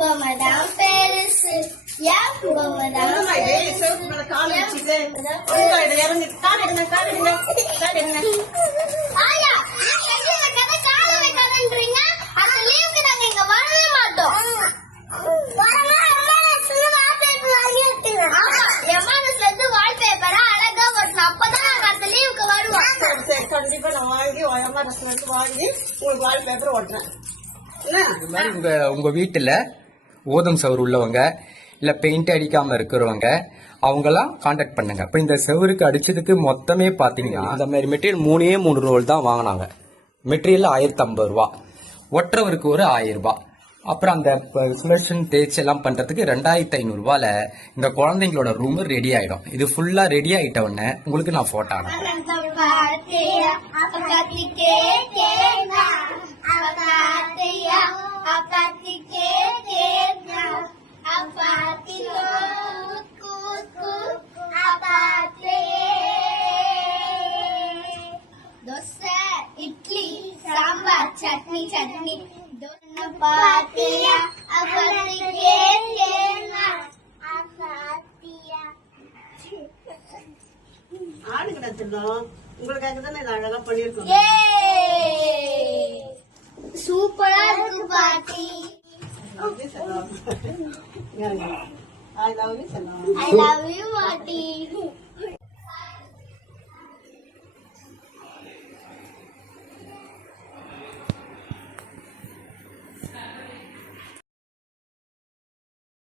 பொம்மதான் பெருசு என் பொம்மதான் கால் வச்சுட்டு இறங்கி கால் எடுங்க கால் எடுங்க ஆயா கையில வைக்காத கால வைக்காதன்றீங்க. அந்த லீவுக்கு நாங்க இங்க வரவே மாட்டோம். எம்மானஸ்ல இருந்து வால்பேப்பரா அழகா வரணும். அப்பதான் நாங்க அந்த லீவுக்கு வருவோம். சரி கண்டிப்பா நான் வாங்கி எம்ஆர்எஸ்ல இருந்து வாங்கி உங்களுக்கு வால்பேப்பர் ஓட்டுறேன். உங்க வீட்டுல ஓதம் சவுறு உள்ளவங்க இல்ல பெயிண்ட் அடிக்காம இருக்கிறவங்க அவங்கெல்லாம் கான்டாக்ட் பண்ணுங்க. இப்ப இந்த செவருக்கு அடிச்சதுக்கு மொத்தமே பாத்தீங்கன்னா இந்த மாதிரி மெட்டீரியல் 3 ரோல் தான் வாங்கினாங்க. மெட்டீரியல் 1050 ரூபா, ஒற்றவருக்கு ஒரு 1000 ரூபாய், அப்புறம் அந்த சுலெக்ஷன் தேய்ச்சி எல்லாம் பண்றதுக்கு 2500 ரூபாயில இந்த குழந்தைங்களோட ரூம் ரெடி ஆயிடும். இது ஃபுல்லா ரெடி ஆயிட்ட உடனே உங்களுக்கு நான் போட்டோ தோசை, இட்லி, சாம்பார், சட்னி சட்னி பாத்தியா ஆடு கிடச்சிருந்தோம் உங்களுக்காக தானே இதை அழகா பண்ணிருக்கோம். சூப்பரா இருக்கு பாட்டி. I love you, Salam. I love you, பாட்டி.